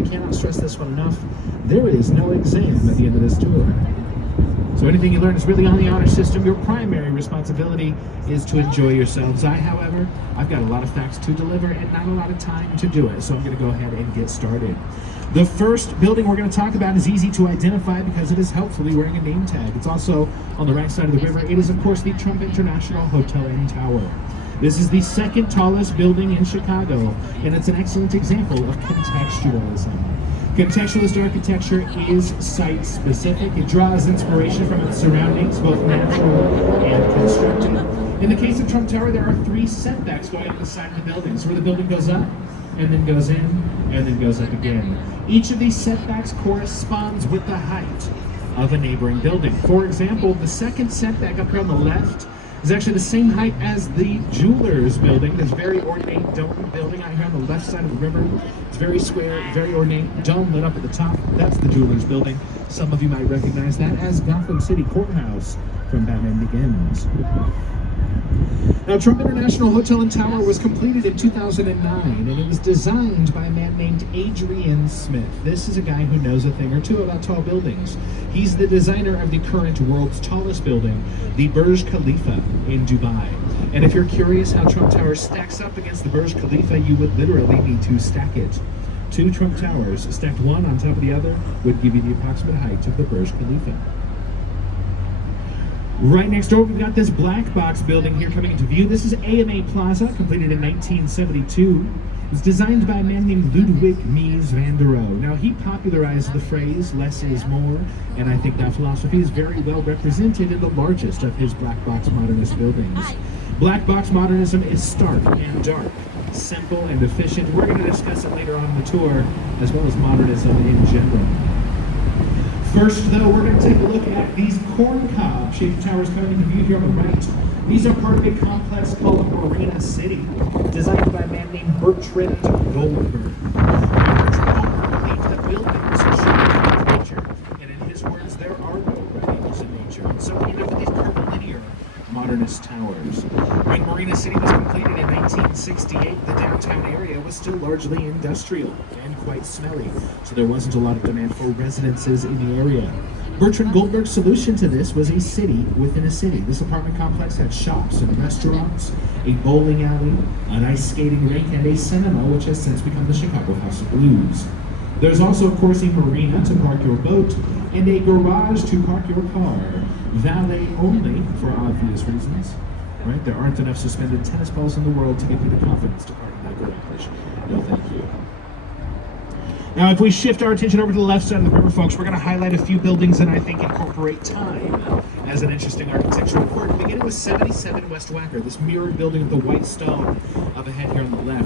I cannot stress this one enough, there is no exam at the end of this tour. So anything you learn is really on the honor system. Your primary responsibility is to enjoy yourselves. However, I've got a lot of facts to deliver and not a lot of time to do it, so I'm going to go ahead and get started. The first building we're going to talk about is easy to identify because it is helpfully wearing a name tag. It's also on the right side of the river. It is, of course, the Trump International Hotel and Tower. This is the second tallest building in Chicago, and it's an excellent example of contextualism. Contextualist architecture is site-specific. It draws inspiration from its surroundings, both natural and constructed. In the case of Trump Tower, there are 3 setbacks going up the side of the building. So where the building goes up, and then goes in, and then goes up again. Each of these setbacks corresponds with the height of a neighboring building. For example, the second setback up here on the left is actually the same height as the Jewelers building, this very ornate dome building out here on the left side of the river. It's very square, very ornate, dome lit up at the top. That's the Jewelers building. Some of you might recognize that as Gotham City Courthouse from Batman Begins. Now, Trump International Hotel and Tower was completed in 2009, and it was designed by a man named Adrian Smith. This is a guy who knows a thing or two about tall buildings. He's the designer of the current world's tallest building, the Burj Khalifa in Dubai. And if you're curious how Trump Tower stacks up against the Burj Khalifa, you would literally need to stack it. 2 Trump Towers stacked one on top of the other would give you the approximate height of the Burj Khalifa. Right next door, we've got this black box building here coming into view. This is AMA Plaza, completed in 1972. It was designed by a man named Ludwig Mies van der Rohe. Now, he popularized the phrase, less is more, and I think that philosophy is very well represented in the largest of his black box modernist buildings. Black box modernism is stark and dark, simple and efficient. We're going to discuss it later on in the tour, as well as modernism in general. First, though, we're going to take a look at these corn-cob-shaped towers coming into view here on the right. These are part of a complex called Marina City, designed by a man named Bertrand Goldberg. Bertrand Goldberg believed that buildings should reflect nature, and in his words, there are no rivals in nature. And so we end up with these curvilinear modernist towers. When Marina City was completed in 1968, the downtown area was still largely industrial and quite smelly, so there wasn't a lot of demand for residences in the area. Bertrand Goldberg's solution to this was a city within a city. This apartment complex had shops and restaurants, a bowling alley, an ice skating rink, and a cinema, which has since become the Chicago House of Blues. There's also, of course, a marina to park your boat and a garage to park your car. Valet only, for obvious reasons. Right? There aren't enough suspended tennis balls in the world to give you the confidence to park in that garage. No, thank you. Now, if we shift our attention over to the left side of the river, folks, we're going to highlight a few buildings that I think incorporate time as an interesting architectural quirk. Beginning with 77 West Wacker, this mirrored building with the white stone up ahead here on the left.